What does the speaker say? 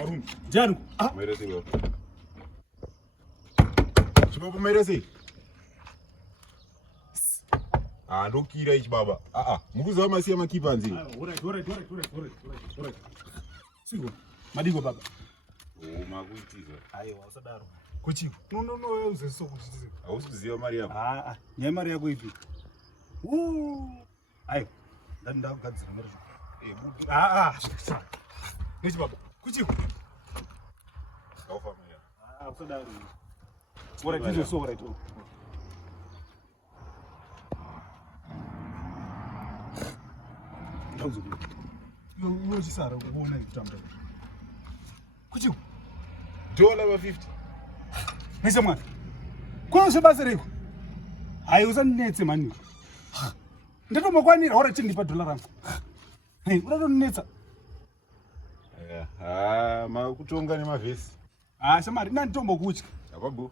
Arun, Jan. Merezi baba. Chibabu merezi. Ndokira ichi baba. Mukuziva masiya makipa nzi. Alright. Sigo. Madigo baba. Makuitiza. Aiwa usadaro. Kuchiku. No, uzeso kuchitiza. Hausiziva mari yako. Nyaya mari yako ipi? Ayo. Ndakugadzira mari. Nechi baba. Kuchiku. Kaufa mari. Usadaro. Alright, this is so right. Unosara kuona kutamba. Kuchiku. $50. Nese mwana. Kwa sebasa reko. Hayi usanetse mani. Ndatomokwanira ora chindipa dollar rangu. Unatonetsa. Makutonga nemavhesi. Shamari nanitombo kutya. Akwabo.